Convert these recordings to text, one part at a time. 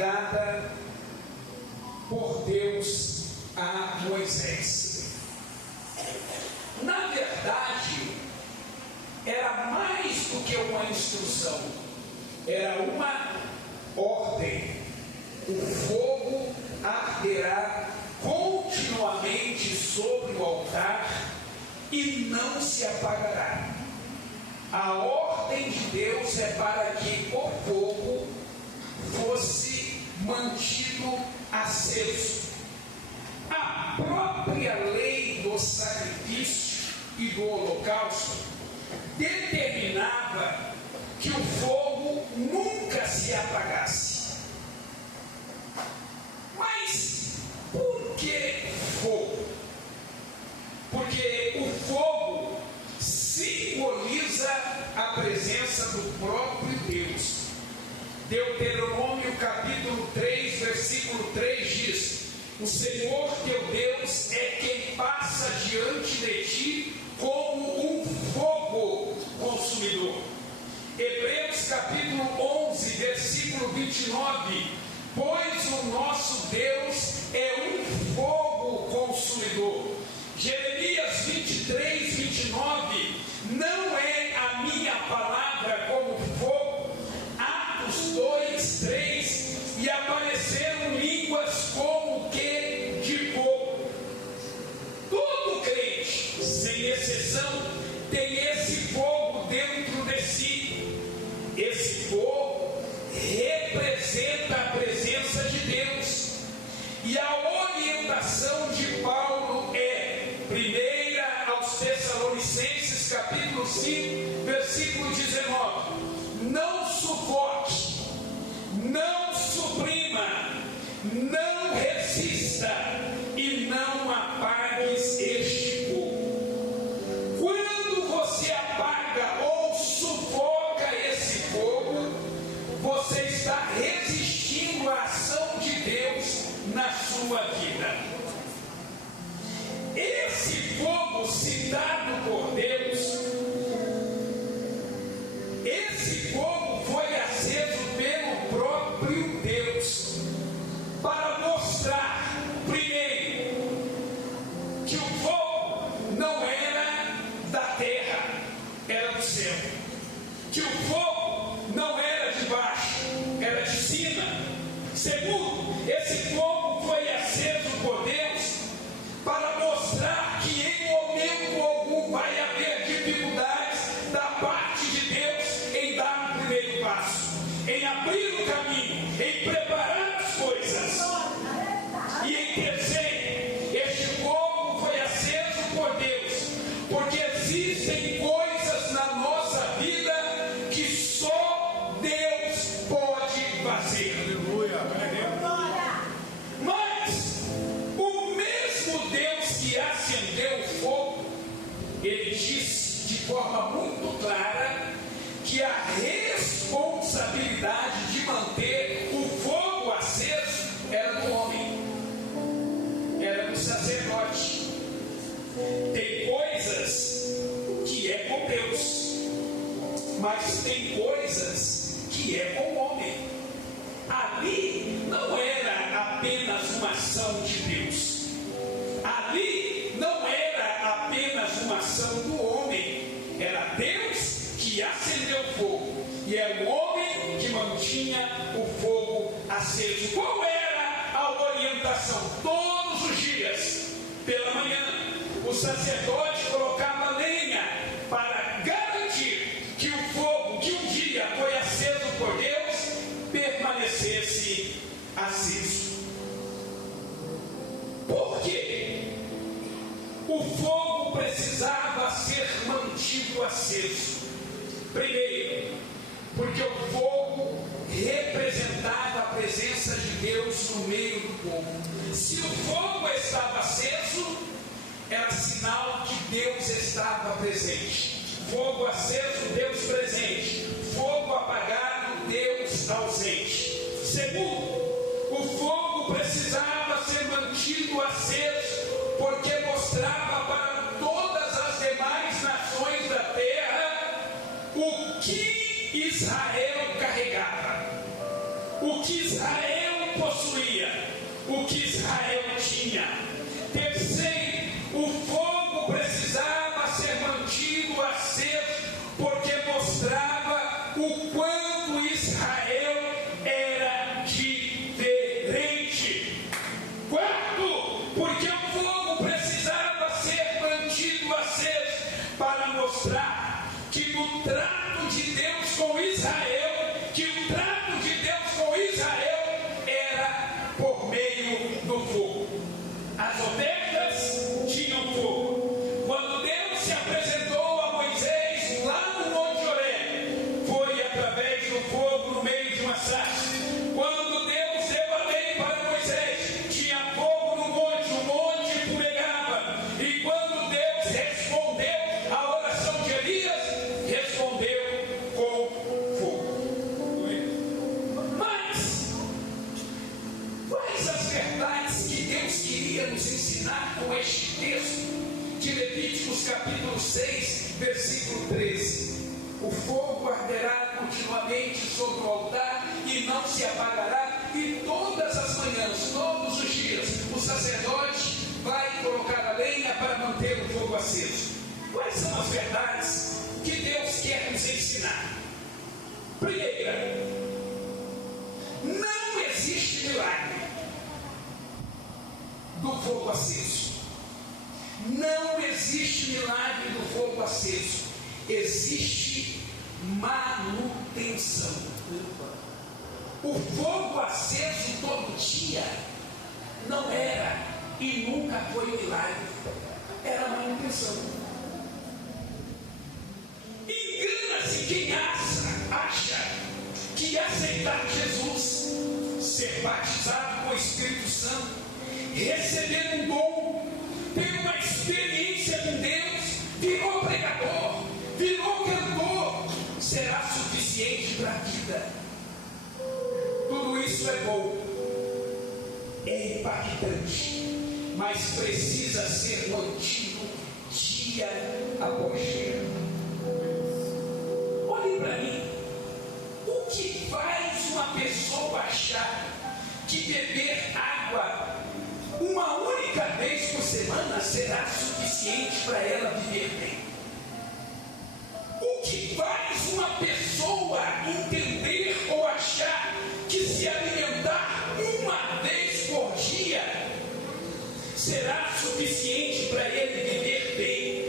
dada por Deus a Moisés. Na verdade, era mais do que uma instrução, era uma ordem. O fogo arderá continuamente sobre o altar e não se apagará. A ordem de Deus é para que o fogo fosse mantido aceso. A própria lei do sacrifício e do holocausto determinava que o fogo nunca se apagasse. Mas por que fogo? Porque o fogo simboliza a presença do próprio Deus. Deuteronômio capítulo 3, versículo 3 diz: o Senhor teu Deus é quem passa diante de ti como um fogo consumidor. Hebreus capítulo 11, versículo 29: pois o nosso Deus é um fogo consumidor. Jeremias 23, 29: não é a minha palavra como fogo. Atos 2, 3: e apareceram línguas como que de fogo. Todo crente, sem exceção, tem esse fogo dentro de si. Esse fogo representa a presença de Deus. E a orientação de Paulo é, primeira aos Tessalonicenses capítulo 5, versículo 19: não sufoque, não suprima, não resista e não apagues este fogo. Quando você apaga ou sufoca esse fogo, você está resistindo à ação de Deus na sua vida. Esse fogo citado por Deus, esse fogo foi aceso pelo próprio Deus para mostrar, primeiro, que o fogo não era da terra, era do céu. Que o fogo não era de baixo, era de cima. Segundo, esse fogo foi aceso por Deus para mostrar que em momento algum vai haver dificuldades da parte de Deus em dar o primeiro passo, em abrir o caminho, em preparar as coisas. E em terceiro, este fogo foi aceso por Deus, porque existem coisas na nossa vida que só Deus pode fazer. Aleluia. Mas o mesmo Deus que acendeu o fogo, ele disse de forma muito clara que a responsabilidade de manter o fogo aceso era do homem, era do sacerdote. Tem coisas que é com Deus, mas tem coisas que é com o homem. Ali não era apenas uma ação de Deus, ali não era apenas uma ação do homem, era Deus que acendeu o fogo e era o homem que mantinha o fogo aceso. Qual era a orientação? Todos os dias, pela manhã, o sacerdote colocava lenha para garantir que o fogo que um dia foi aceso por Deus permanecesse aceso. Por quê? O fogo precisava ser mantido aceso. Primeiro, porque o fogo representava a presença de Deus no meio do povo. Se o fogo estava aceso, era sinal que Deus estava presente. Fogo aceso, Deus presente. Fogo apagado, Deus ausente. Segundo, o fogo precisava ser mantido aceso, porque mostrava para todas as demais nações da terra o que Israel carregava, o que Israel possuía, o que Israel tinha. Terceiro, o fogo precisava ser mantido aceso, porque mostrava o quanto Israel era diferente. Quarto, porque o fogo precisava ser mantido aceso para mostrar que no trato de Deus com Israel, que o trato de Deus com Israel era por meio do fogo. As ovelhas tinham fogo. Quando Deus se apresentou a Moisés lá no Monte Horebe, foi através do fogo no meio de uma sarça. Quando Deus deu a lei para Moisés, tinha fogo no monte, o monte fumegava. E quando Deus respondeu a oração de Elias, respondeu com fogo. Mas quais as verdades que Deus queria nos ensinar com este texto de Levíticos capítulo 6, versículo 13? O fogo arderá continuamente sobre o altar e não se apagará, e todas as manhãs, todos os dias, o sacerdote vai colocar a lenha para manter o fogo aceso. Quais são as verdades que Deus quer nos ensinar? Primeira, não existe milagre do fogo aceso. Não existe milagre do fogo aceso. Existe manutenção. O fogo aceso todo dia não era e nunca foi milagre. Era manutenção. Engana-se quem acha que aceitar Jesus, ser batizado com o Espírito Santo, receber um dom, ter uma experiência com Deus, virou pregador, virou cantor, será suficiente para a vida. Tudo isso é bom, é impactante, mas precisa ser mantido dia após dia. Olhe para mim, o que faz uma pessoa achar que beber água uma única vez por semana será suficiente para ela viver bem? O que faz uma pessoa entender ou achar que se alimentar uma vez por dia será suficiente para ele viver bem?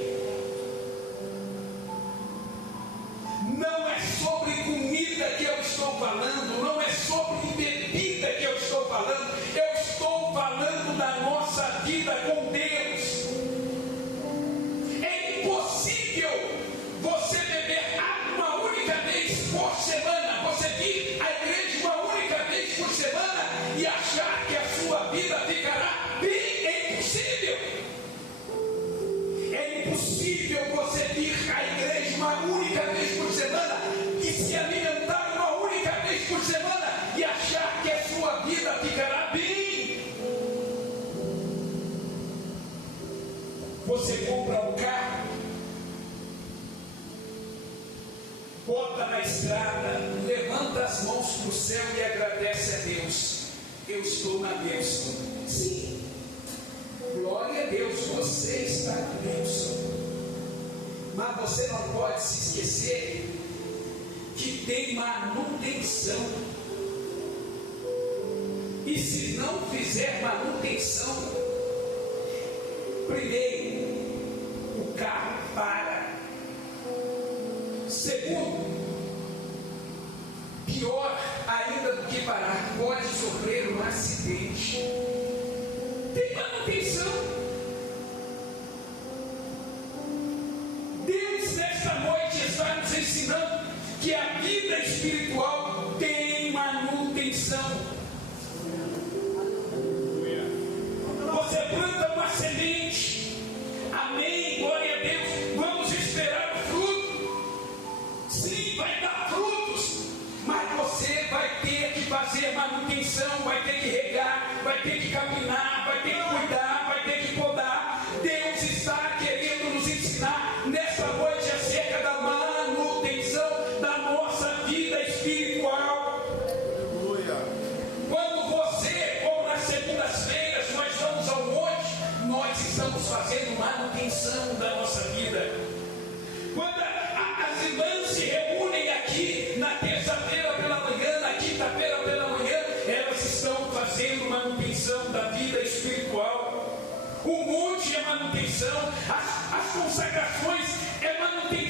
Não é sobre comida que eu estou falando, não é sobre bebida que eu estou falando, eu estou falando da nossa vida com Deus. É impossível você beber água uma única vez por semana, você vir à igreja uma única vez por semana e achar que a sua vida ficará bem. É impossível. É impossível você vir à igreja uma única vez por semana e se alimentar uma única vez por semana e achar que a sua vida ficará bem. Você compra um carro, bota na estrada, levanta as mãos para o céu e agradece a Deus. Eu estou na bênção. Sim, glória a Deus, você está na bênção. Mas você não pode se esquecer que tem manutenção. E se não fizer manutenção, primeiro, o carro para. Segundo, pior ainda do que parar, pode sofrer um acidente. Tem manutenção. Deus nesta noite está nos ensinando que a vida espiritual tem manutenção. Você planta uma semente, amém, glória a Deus, vamos esperar o fruto. Sim, vai dar frutos, mas você vai ter que fazer manutenção, vai ter que regar, vai ter que capinar, vai ter que cuidar. pessoas estão fazendo manutenção da vida espiritual. O monte é manutenção, as consagrações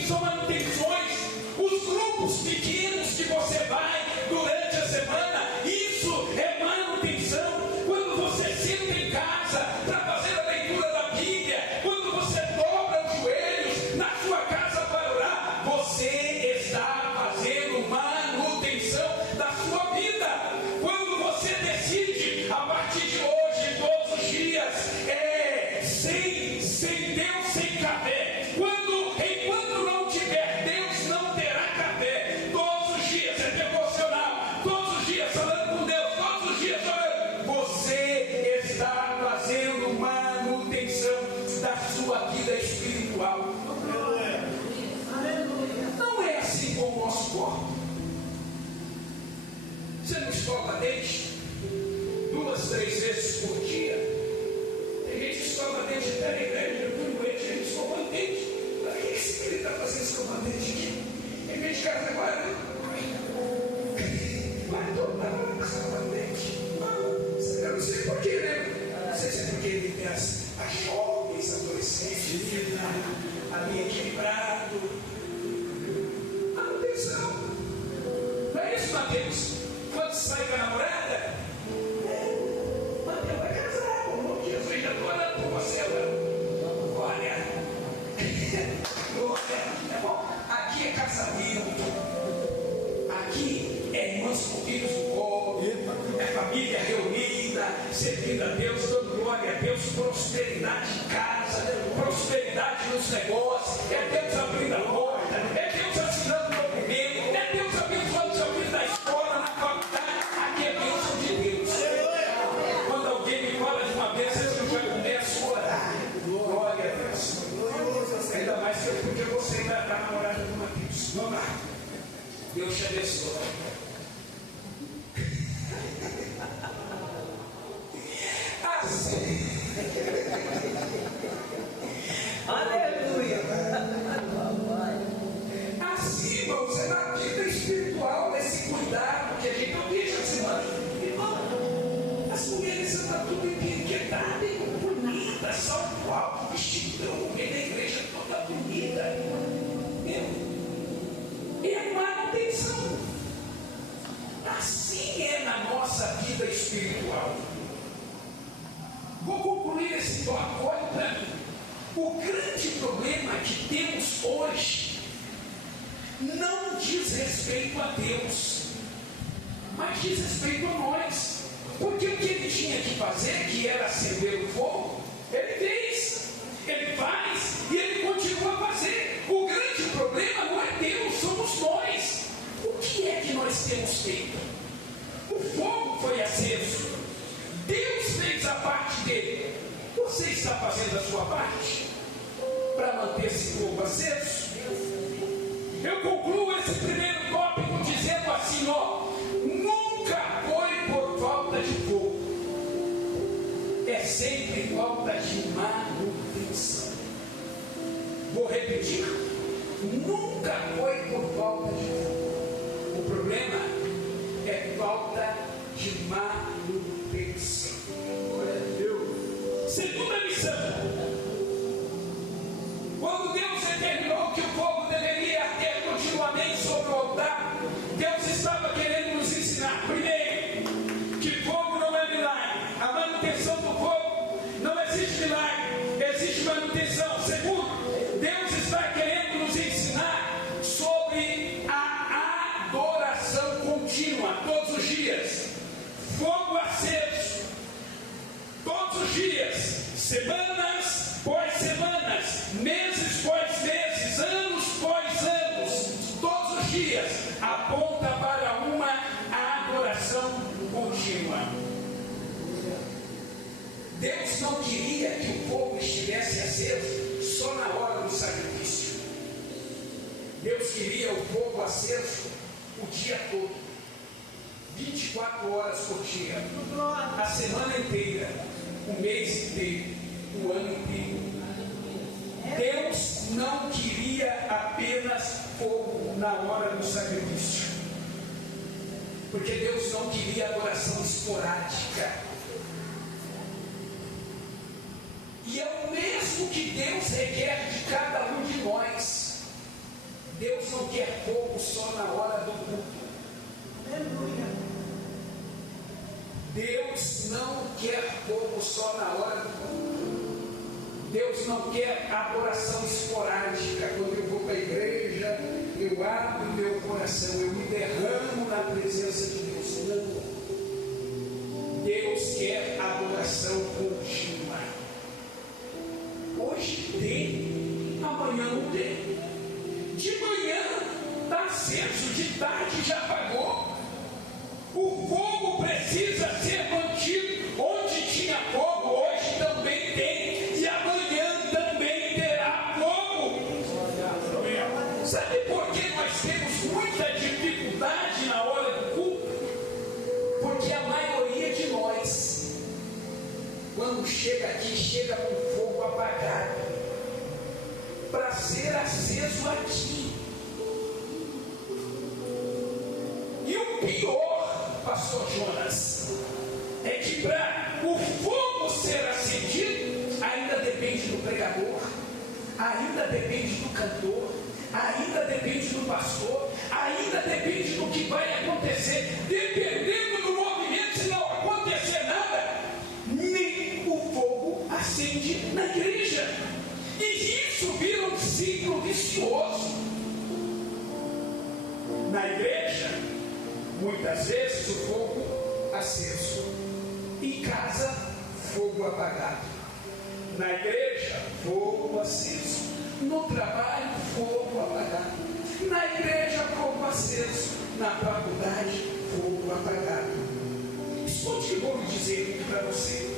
são manutenções, os grupos pequenos que você vai durante a semana, isso é manutenção. Quando você senta em casa para fazer a leitura da Bíblia, quando você dobra os joelhos na sua casa para orar, você está fazendo manutenção da sua vida. Quando você decide, a partir de hoje, todos os dias, sem Deus, sem café. Enquanto não tiver Deus, não terá café. Todos os dias é devocional, todos os dias falando com Deus, todos os dias orando. Você está fazendo manutenção da sua vida espiritual. Não é assim com o nosso corpo. Você não escova dente 2, 3 vezes por dia. Tem gente que escova dente até na igreja. Eu fui doente, gente escovando dente. Para que esse ele está fazendo escovando dente aqui? Em vez de casa agora, vai toda hora escovando dente. Eu não sei porquê, né? Não sei se é porque ele tem as jovens, adolescentes, ali equilibrado. Manutenção. Não é isso, Mateus? Quando você sai com a namorada, Mateus vai casar. Como Jesus já estou orando por você agora. Olha, é bom. Aqui é casamento. Aqui é irmãos com filhos do colo. É família reunida, servindo a Deus, dando glória a Deus, prosperidade em casa, prosperidade nos negócios. É Deus abrindo a porta, é Deus assinando o documento, é Deus abençoando seu filho na escola, na faculdade. Aqui é bênção de Deus. Quando alguém me fala de uma bênção, eu já começo a orar. Glória a Deus. Ainda mais que eu podia você da namorada do Mateus. Vamos lá. Deus te abençoe. Assim. Aleluia. Assim, irmãos, é na vida espiritual, nesse cuidado que a gente não deixa assim, irmão. As mulheres estão tudo inquietadas, bonitas, salto, vestidão, no meio da igreja toda bonita. É manutenção. Assim é na nossa vida espiritual. Vou concluir esse tópico. Olha para mim. O grande problema que temos hoje não diz respeito a Deus, mas diz respeito a nós. Porque o que ele tinha que fazer, que era acender o fogo, ele fez, ele faz e ele continua a fazer. O grande problema não é Deus, somos nós. O que é que nós temos feito? O fogo foi aceso, Deus fez a parte dele. Você está fazendo a sua parte para manter esse fogo aceso? Eu concluo esse primeiro tópico dizendo assim, nunca foi por falta de fogo, é sempre falta de manutenção. Vou repetir, nunca foi por falta de fogo. O problema é falta de manutenção. Segunda lição: quando Deus determinou que o fogo deveria arder continuamente sobre o altar, Deus estava querendo nos ensinar, primeiro, que fogo não é milagre. A manutenção do fogo não existe milagre, existe manutenção. Segundo, Deus está querendo nos ensinar sobre a adoração contínua, todos os dias, fogo aceso, todos os dias, semanas pós semanas, meses pós meses, anos pós anos, todos os dias, aponta para uma adoração contínua. Deus não queria que o fogo estivesse aceso só na hora do sacrifício. Deus queria o fogo aceso o dia todo, 24 horas por dia, a semana inteira, o mês inteiro, o ano inteiro. Deus não queria apenas fogo na hora do sacrifício. Porque Deus não queria adoração esporádica. E é o mesmo que Deus requer de cada um de nós. Deus não quer fogo só na hora do culto. Aleluia. Deus não quer fogo só na hora do culto. Deus não quer adoração esporádica. Quando eu vou para a igreja, eu abro meu coração, eu me derramo na presença de Deus. Não. Deus quer adoração contínua. Hoje tem, amanhã não tem. De manhã está aceso, de tarde já apagou. O fogo precisa ser mantido. Onde tinha fogo, hoje também tem. E amanhã também terá fogo. Sabe por que nós temos muita dificuldade na hora do culto? Porque a maioria de nós, quando chega aqui, chega com o fogo apagado, para ser aceso aqui. E o pior, pastor Jonas, é que para o fogo ser acendido, ainda depende do pregador, ainda depende do cantor, ainda depende do pastor, ainda depende do que vai acontecer. Dependendo do movimento, se não acontecer nada, nem o fogo acende na igreja. E isso vira um ciclo vicioso. Na igreja, muitas vezes o fogo aceso. Em casa, fogo apagado. Na igreja, fogo aceso. No trabalho, fogo apagado. Na igreja, fogo aceso. Na faculdade, fogo apagado. Escute o que eu vou dizer para você.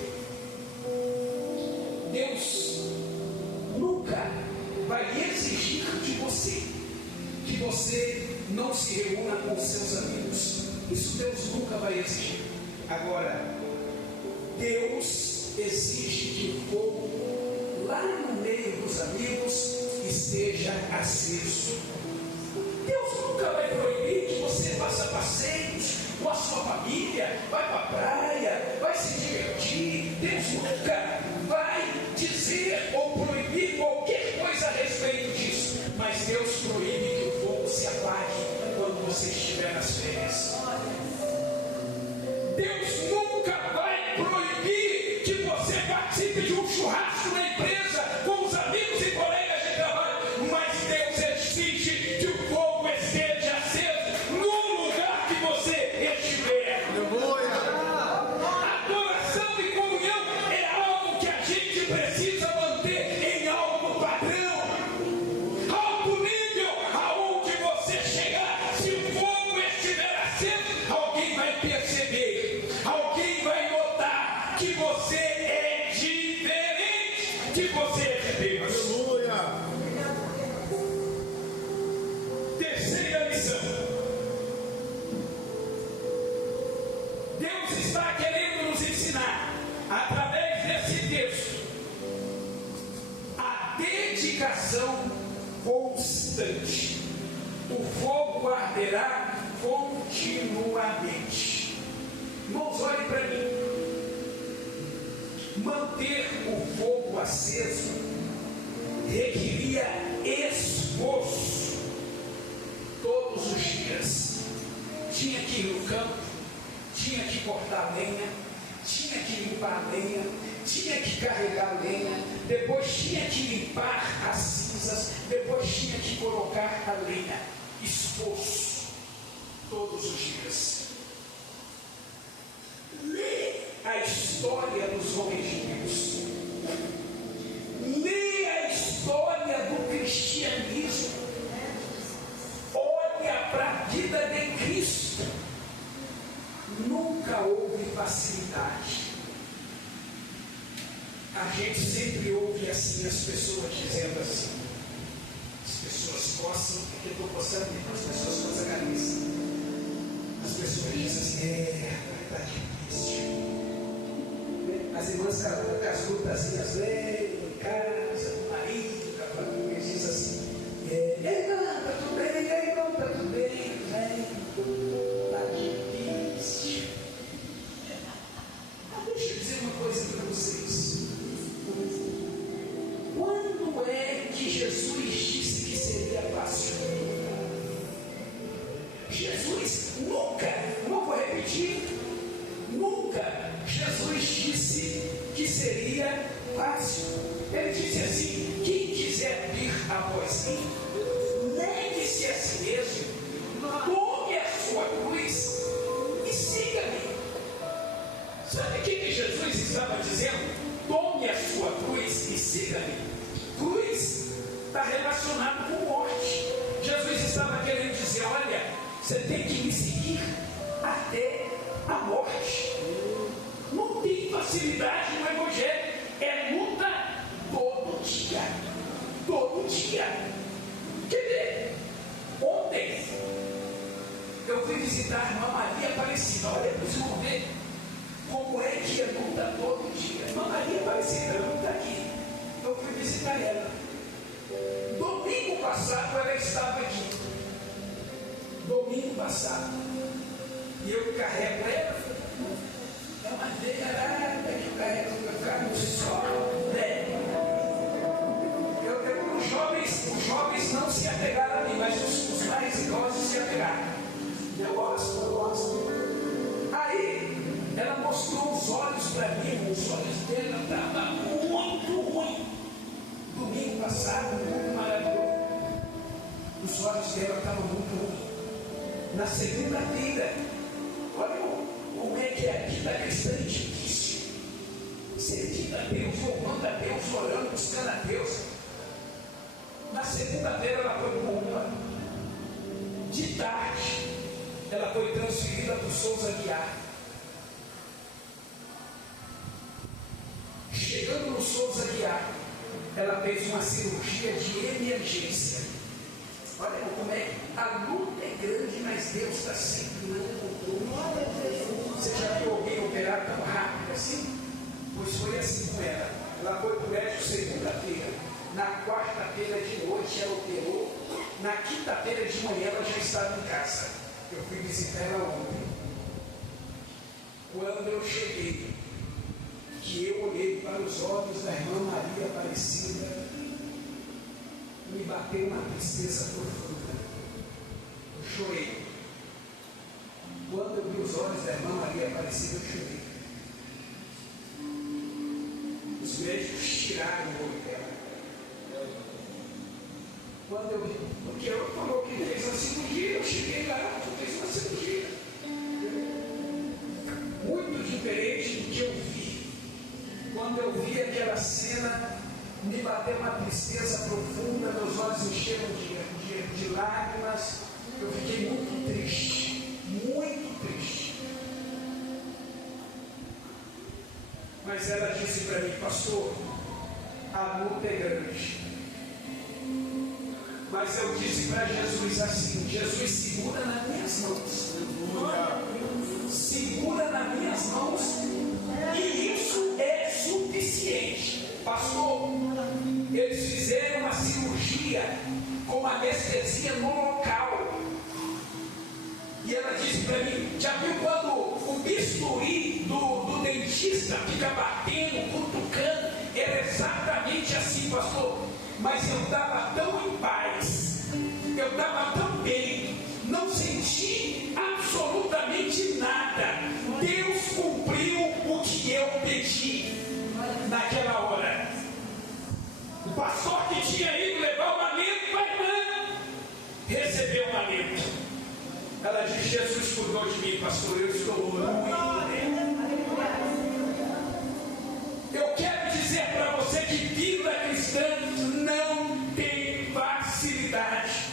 Deus nunca vai exigir de você que você não se reúna com seus amigos. Isso Deus nunca vai exigir. Agora, Deus exige que o fogo lá no meio dos amigos esteja aceso. Deus nunca vai proibir que você faça passeios com a sua família, vai para a praia, vai se divertir. Deus nunca vai dizer ou proibir qualquer coisa a respeito disso. Mas Deus proíbe que o fogo se apague quando você estiver nas férias. Deus nunca vai proibir que você participe de um churrasco na empresa com os amigos e colegas de trabalho. Mas Deus exige que o fogo esteja aceso no lugar que você estiver. Adoração e comunhão é algo que a gente precisa manter em alto padrão, alto nível, aonde você chegar. Se o fogo estiver aceso, alguém vai perceber, alguém vai notar que você é diferente, que você é de Deus. Aleluia. Terceira lição. Deus está querendo nos ensinar, através desse texto, a dedicação constante. O fogo arderá continuamente. Irmãos, olhem para mim. Manter o fogo aceso requeria esforço todos os dias. Tinha que ir no campo, tinha que cortar lenha, tinha que limpar a lenha, tinha que carregar a lenha, depois tinha que limpar as cinzas, depois tinha que colocar a lenha. Esforço todos os dias. Lê a história dos homens de Deus. Lê a história do cristianismo. Olha para a vida de Cristo. Nunca houve facilidade. A gente sempre ouve assim as pessoas dizendo assim. As pessoas coçam, porque eu estou coçando, as pessoas coçam a cabeça. As pessoas dizem assim, está difícil. As irmãs com as lutazinhas vêm em casa, com o marido, com a família, diz assim, irmã, está tudo bem, irmão, está tudo bem, vem, está difícil. fácil. Ele disse assim: quem quiser vir após mim, negue-se a si mesmo, tome a sua cruz e siga-me. Sabe o que Jesus estava dizendo? Tome a sua cruz e siga-me. Cruz está relacionado com morte. Jesus estava querendo dizer: olha, você tem que me seguir até a morte. Não tem facilidade no Evangelho, é luta todo dia. Todo dia. Quer ver? Ontem eu fui visitar a irmã Maria Aparecida. Olha para os irmãos ver como é que é luta todo dia. Irmã Maria Aparecida não está aqui. Eu fui visitar ela. Domingo passado ela estava aqui. Domingo passado. E eu carrego ela. É uma negarada que eu carrego para ficar no sol. Né? Os jovens não se apegaram a mim, mas os mais idosos se apegaram. Eu gosto. Aí ela mostrou os olhos para mim. Os olhos dela estavam muito ruins. Domingo passado, muito maravilhoso. Os olhos dela estavam muito ruins. Na segunda-feira, olha como é que é a vida cristã é difícil. Servindo a Deus, louvando a Deus, orando, buscando a Deus. Na segunda-feira ela foi para de tarde, ela foi transferida para o Souza Guiar. Chegando no Souza Guiar, ela fez uma cirurgia de emergência. Olha como é que a luta é grande, mas Deus está sempre no controle. Você já viu alguém operar tão rápido assim? Pois foi assim com ela. Ela foi para o médico segunda-feira. Na quarta-feira de noite ela operou. Na quinta-feira de manhã ela já estava em casa. Eu fui visitar ela ontem. Quando eu cheguei, que eu olhei para os olhos da irmã Maria Aparecida, me bateu uma tristeza profunda. Eu chorei. Quando eu vi os olhos da irmã Maria Aparecida, eu chorei. Os médicos tiraram o olho dela. Quando eu vi, porque ela falou que fez uma cirurgia, eu cheguei lá, fez uma cirurgia. Muito diferente do que eu vi. Quando eu vi aquela cena, me bateu uma tristeza profunda, meus olhos encheram de lágrimas. Eu fiquei muito triste, muito triste. Mas ela disse para mim: pastor, a luta é grande. Mas eu disse para Jesus assim: Jesus, segura nas minhas mãos. Segura nas minhas mãos. E isso é suficiente. Pastor, eles fizeram uma cirurgia com anestesia no local. E ela disse para mim: já viu quando o bisturi do dentista fica batendo, cutucando? Era exatamente assim, pastor. Mas eu estava tão em paz, eu estava tão bem, não senti absolutamente nada. Deus cumpriu o que eu pedi naquela hora. O pastor que tinha ido levar o manento para a irmã recebeu o manento. Ela disse: Jesus cuidou de mim, pastor, eu estou muito bem. Eu quero dizer para você que vida cristã não tem facilidade.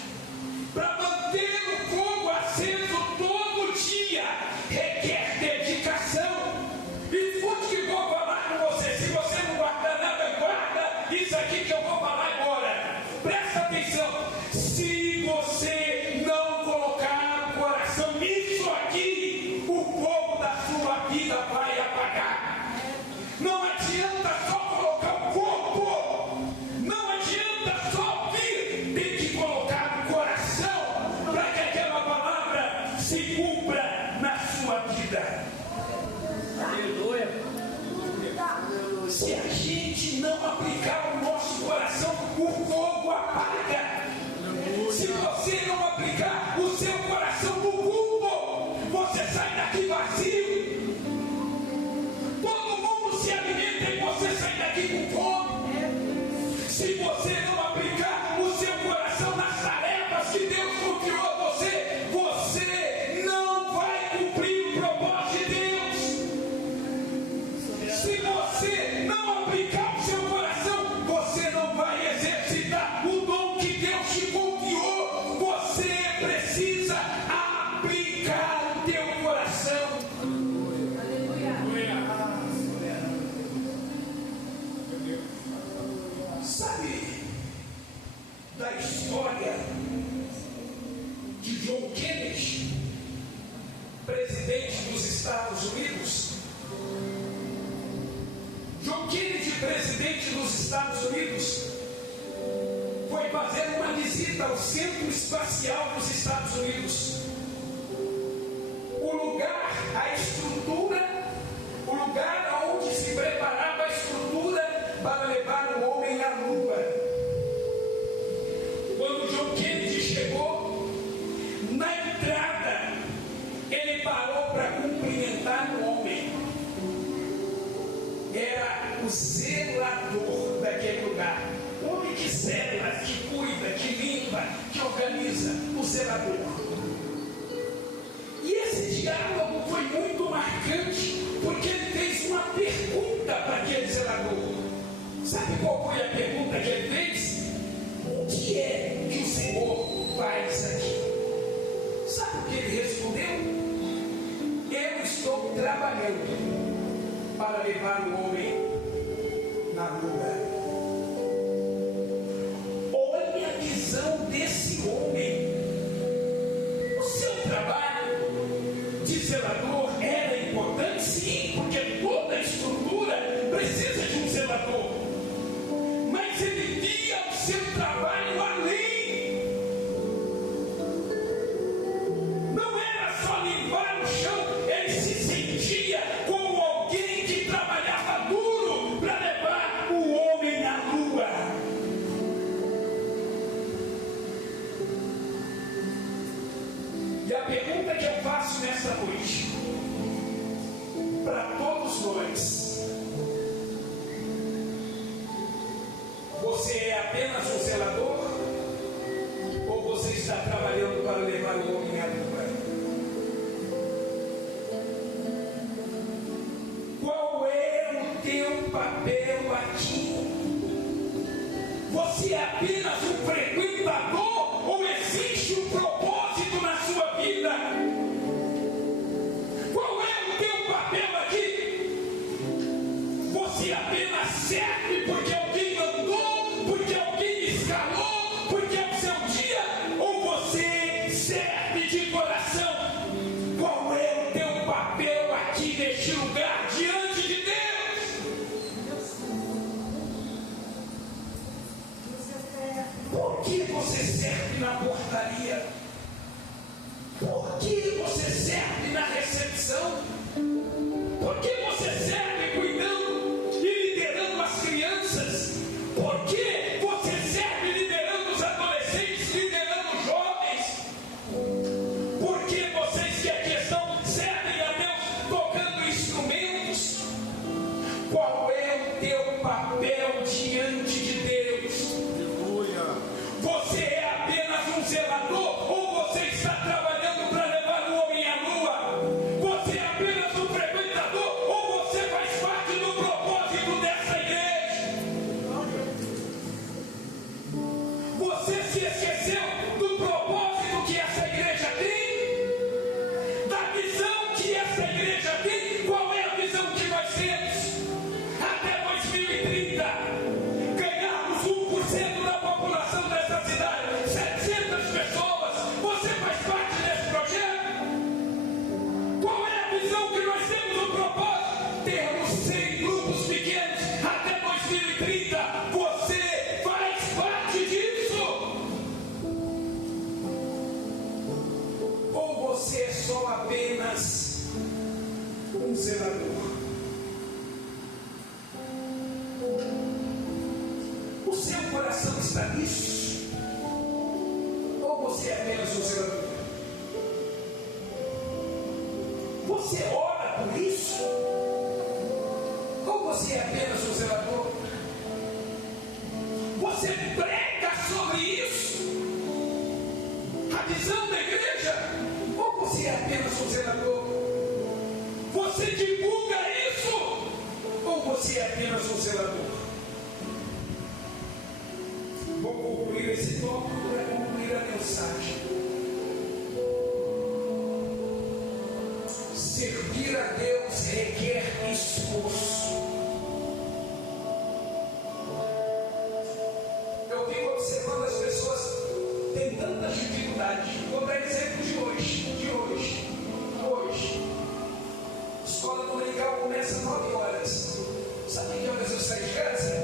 Para manter o fogo aceso todo dia requer dedicação. E escute que vou falar com você. Se você não guardar nada, guarda isso aqui que eu vou falar agora. Presta atenção. Se você não colocar o coração nisso aqui, o fogo da sua vida vai apagar. Não adianta só colocar o corpo, não adianta só vir, tem que colocar o coração para que aquela palavra se cumpra na sua vida. Aleluia. Se a gente não aplicar o nosso coração, o fogo apaga. Se você não aplicar o seu coração no culto, você sai daqui vazio. Todo mundo se alimenta e você sai daqui com fome. presidente dos Estados Unidos foi fazer uma visita ao Centro Espacial dos Estados Unidos. O lugar, a estrutura, o lugar onde se preparava a estrutura para levar o homem à Lua. Quando John Kennedy chegou, na entrada, ele parou para cumprimentar o homem. Era o zelador daquele lugar. O homem que zela, que cuida, que limpa, que organiza, o zelador. E esse diálogo foi muito marcante, porque ele fez uma pergunta para aquele zelador. Sabe qual foi a pergunta que ele fez? O que é que o Senhor faz aqui? Sabe o que ele respondeu? Eu estou trabalhando para levar o homem na Lua. Olha a visão desse homem. O seu trabalho de zelador era importante, sim, porque toda a estrutura precisa de um zelador. Mas ele via o seu trabalho além. Não era só limpar o chão, ele se sentia como alguém que trabalhava duro para levar o homem à Lua. E a pergunta que eu faço nesta noite, para todos nós: você é apenas um zelador? Ou você está trabalhando para levar o homem à Lua? Qual é o teu papel aqui? Você é apenas um frequentador ou existe um propósito na sua vida? Qual é o teu papel aqui? Você apenas serve porque alguém mandou, porque alguém escalou, porque é o seu dia? Ou você serve de coração? Qual é o teu papel aqui neste lugar diante de Deus? Por que você serve na portaria? Por que você serve na recepção? Por que você serve cuidando e liderando as crianças? Por que você serve liderando os adolescentes, liderando os jovens? Por que vocês que aqui estão servem a Deus tocando instrumentos? Qual é o teu papel diante de Deus? Você é apenas um zelador ou você está trabalhando para levar o homem à Lua? Você é apenas um frequentador ou você faz parte do propósito dessa igreja? Você se esqueceu do propósito que essa igreja tem? Da visão que essa igreja tem? Qual é a visão que nós temos? Até 2030, ganharmos 1% da população dessa cidade, 700 pessoas. Você faz parte desse projeto? Qual é a visão que nós temos no propósito? Termos 100 grupos pequenos até 2030. Você faz parte disso? Ou você é só apenas um zelador? O seu coração está nisso? Ou você é apenas um zelador? Você ora por isso? Ou você é apenas um zelador? Você prega sobre isso? A visão da igreja? Ou você é apenas um zelador? Você divulga isso? Ou você é apenas um zelador? Vou concluir esse tópico para concluir a mensagem. Servir a Deus requer esforço. Eu fico observando as pessoas têm tantas dificuldades. Vou dar exemplo de hoje. Escola dominical começa às 9 horas. Sabe que horas eu saio de casa?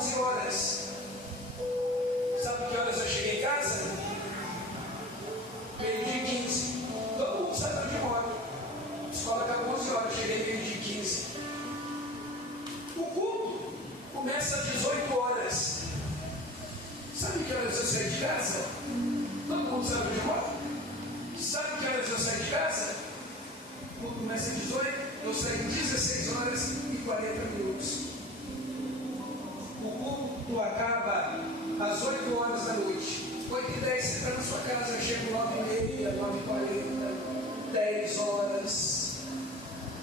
11 horas. Sabe que horas eu cheguei em casa? 12h15. Todo mundo sabe onde eu moro. A escola acabou 11 horas, eu cheguei 12h15. O culto começa às 18 horas. Sabe que horas eu saí de casa? Todo mundo sabe onde eu moro? Sabe que horas eu saí de casa? O culto começa às 18, eu saí 16 horas e 40 minutos. O culto acaba às 8 horas da noite. 8h10 você está na sua casa, eu chego 9h30, 9h40, 10 horas.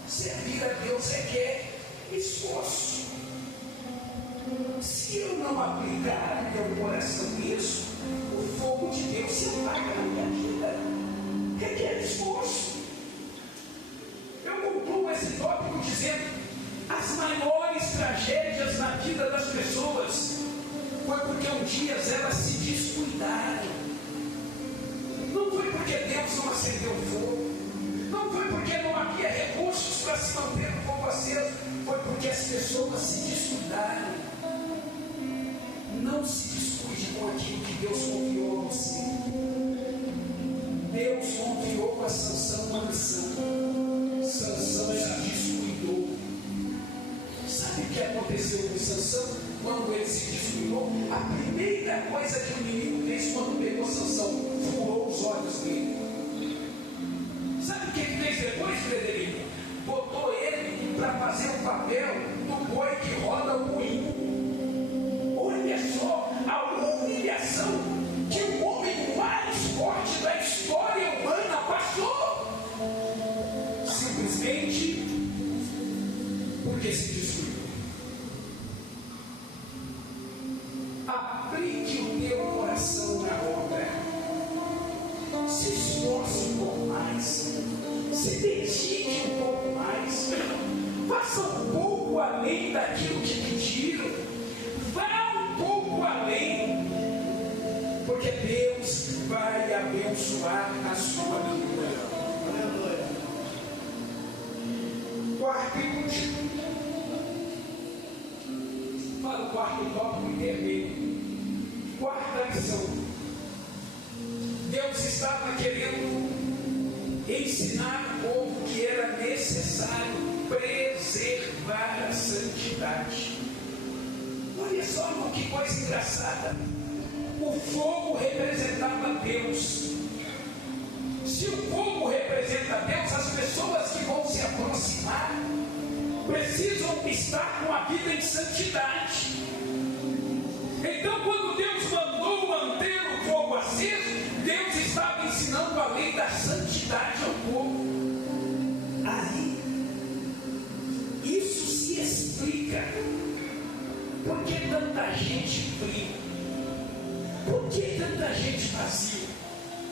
Servir a Deus requer esforço. Se eu não aplicar no meu coração isso, o fogo de Deus se apaga na minha vida. Requer esforço. Eu concluo esse tópico dizendo: as maiores tragédias na vida das pessoas foi porque um dia elas se descuidaram. Não foi porque Deus não acendeu o fogo, não foi porque não havia recursos para se manter o fogo aceso, foi porque as pessoas se descuidaram. Não se descuide com aquilo que Deus confiou a você. Deus confiou a Sansão uma missão. Sansão se descuidou. Sabe o que aconteceu com Sansão? Quando ele se descuidou, a primeira coisa que o inimigo fez quando pegou Sansão, furou os olhos dele. Sabe o que ele fez depois, Frederico? Botou ele para fazer o papel do boi que roda o moinho. Olha só a humilhação que o homem mais forte da história humana passou. Simplesmente porque se descuidou. Aplique o teu coração na obra. Se esforce um pouco mais. Se dedique um pouco mais. Faça um pouco além daquilo que pediram. Vá um pouco além. Porque Deus vai abençoar a sua vida. Quarto e último. Para o quarto tópico intermeio. Quarta lição. Deus estava querendo ensinar o povo que era necessário preservar a santidade. Olha só, irmão, que coisa engraçada. O fogo representava Deus. Se o fogo representa Deus, as pessoas que vão se aproximar precisam estar com a vida em santidade. Então, quando Deus mandou manter o fogo aceso, Deus estava ensinando a lei da santidade ao povo. Aí, isso se explica. Por que tanta gente fria? Por que tanta gente vazia?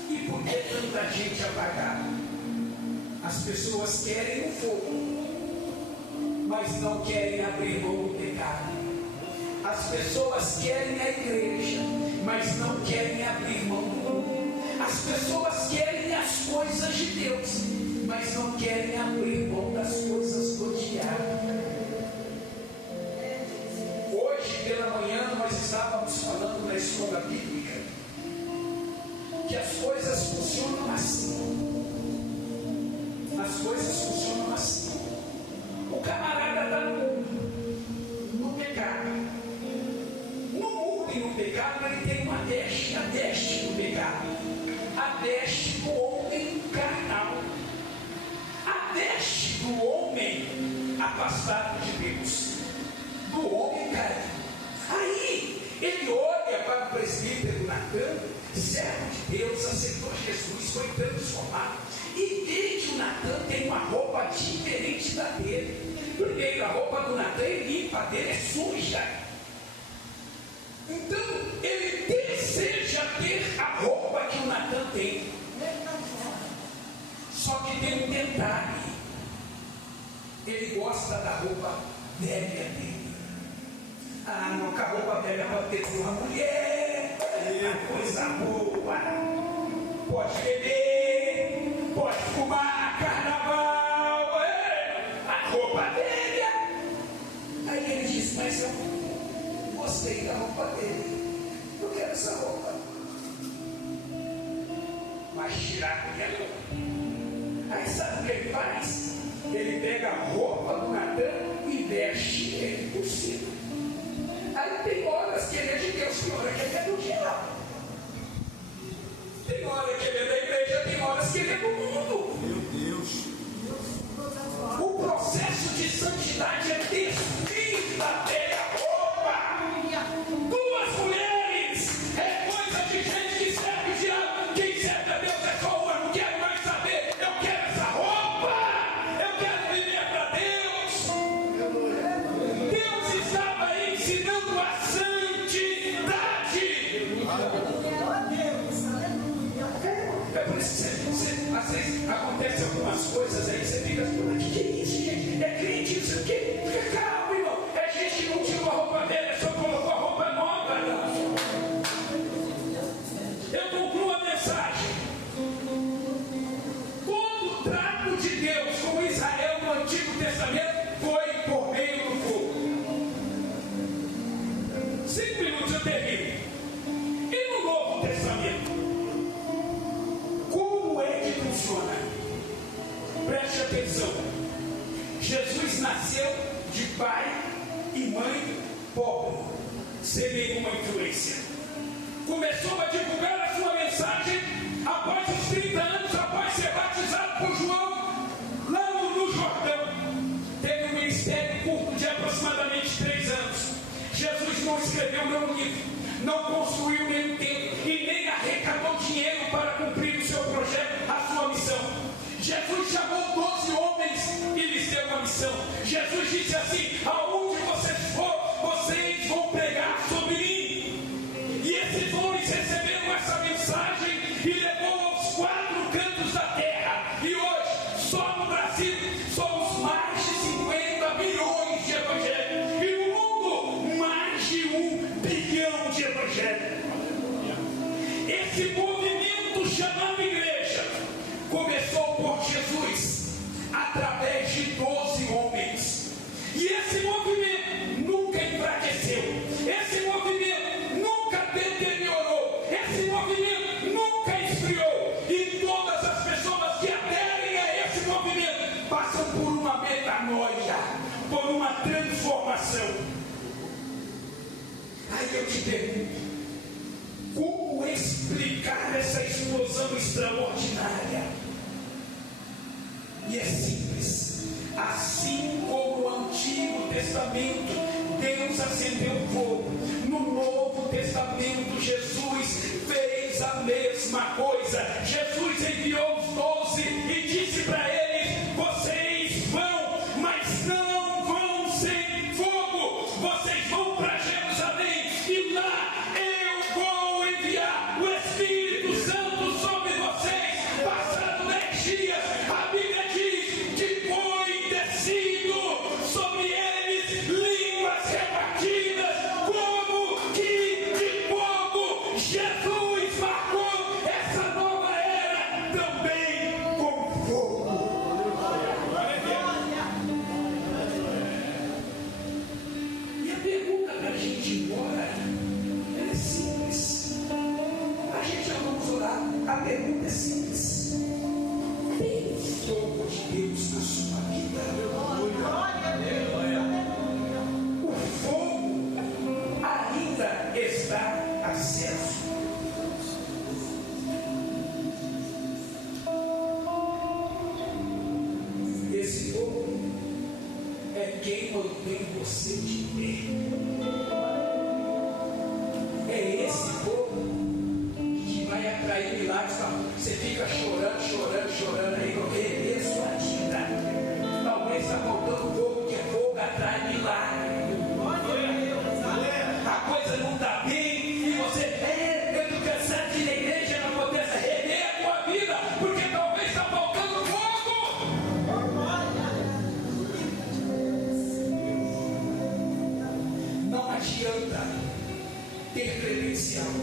E por que tanta gente apagada? As pessoas querem o fogo, mas não querem abrir mão do pecado. As pessoas querem a igreja, mas não querem abrir mão do mundo. As pessoas querem as coisas de Deus, mas não querem abrir mão das coisas do diabo. Hoje pela manhã nós estávamos falando na escola bíblica que as coisas funcionam assim. As coisas funcionam assim. O camarada está no pecado. No mundo e no pecado ele tem uma deste, a deste do pecado, a deste do homem carnal, a deste do homem afastado de Deus, do homem caído. Aí ele olha para o presbítero Natan, servo de Deus, aceitou Jesus, foi transformado, e vê que o Natan tem uma roupa diferente da dele. Primeiro, a roupa do Natan é limpa, a dele é suja. Então ele deseja ter a roupa que o Natan tem. Só que tem um detalhe: ele gosta da roupa velha dele. Ah, não, com a roupa velha pode ter uma mulher, coisa boa, pode beber, pode fumar, carnaval, a roupa velha. Aí ele diz: mas eu gostaria Jairo. Aí sabe o que ele faz? Ele pega a roupa do Natan e veste ele por cima. Aí tem horas que ele é de Deus, tem hora que ele é do diabo. Tem hora que ele é da igreja, tem horas que ele é do mundo. Meu Deus. O processo de santidade é despir da terra roupa. Duas mulheres é coisa de gente que serve o diabo. Quem serve a Deus é só uma. Não quero mais saber. Eu quero essa roupa. Eu quero viver para Deus. Deus estava ensinando a santidade. É por isso que às vezes acontece algumas coisas aí, você fica assim, mas que é isso, gente? É crente, isso aqui? Fica calmo, irmão. É gente que não tirou a roupa velha, só colocou a roupa nova. Eu concluo a mensagem. Todo o trato de Deus com Israel no Antigo Testamento foi por meio do fogo. 5 minutos eu termino. E no Novo Testamento? Como é que funciona? Preste atenção. Jesus nasceu de pai e mãe pobre, sem nenhuma influência. Começou a divulgar a sua mensagem após os 30 anos, após ser batizado por João, lá no Jordão. Teve um ministério curto de aproximadamente 3 anos. Jesus não escreveu nenhum livro, não construiu nenhum templo e nem arrecadou dinheiro para cumprir o seu projeto, a sua missão. Jesus chamou 12 homens e lhes deu uma missão. Jesus disse assim: aonde vocês for, vocês vão pregar sobre mim. E esses homens receberam essa mensagem e levou aos 4 cantos da terra. E hoje, só no Brasil, somos mais de 50 milhões de evangélicos. E no mundo, mais de 1 bilhão de evangélicos. Esse movimento chamado igreja começou por Jesus, através de 12 homens. E esse movimento nunca enfraqueceu. Esse movimento nunca deteriorou. Esse movimento nunca esfriou. E todas as pessoas que aderem a esse movimento passam por uma metanoia, por uma transformação. Aí eu te pergunto, como explicar essa explosão extraordinária? E é simples. Assim como no Antigo Testamento Deus acendeu fogo, no Novo Testamento Jesus fez a mesma coisa. Jesus enviou os 12 e disse para eles: vocês vão, mas não vão sem fogo. Vocês vão para Jerusalém e lá eu vou enviar o Espírito Santo sobre vocês. Passado 10 dias, a Bíblia diz que foi descido sobre eles línguas repartidas como que de fogo. Jesus marcou essa nova era também com fogo. E a pergunta para a gente ir embora é simples. A gente já vamos orar. A pergunta é simples: tem fogo de Deus na sua vida? O fogo ainda está aceso. Esse fogo é quem mantém você de pé. É esse fogo que vai atrair milagres. Você fica chorando aí, não querer sua vida. Talvez está faltando fogo, que é fogo atrai milagre. A coisa não está bem e você eu estou cansado de ir na igreja, não acontece. Rever a tua vida, porque talvez está faltando fogo. Não adianta ter credencial.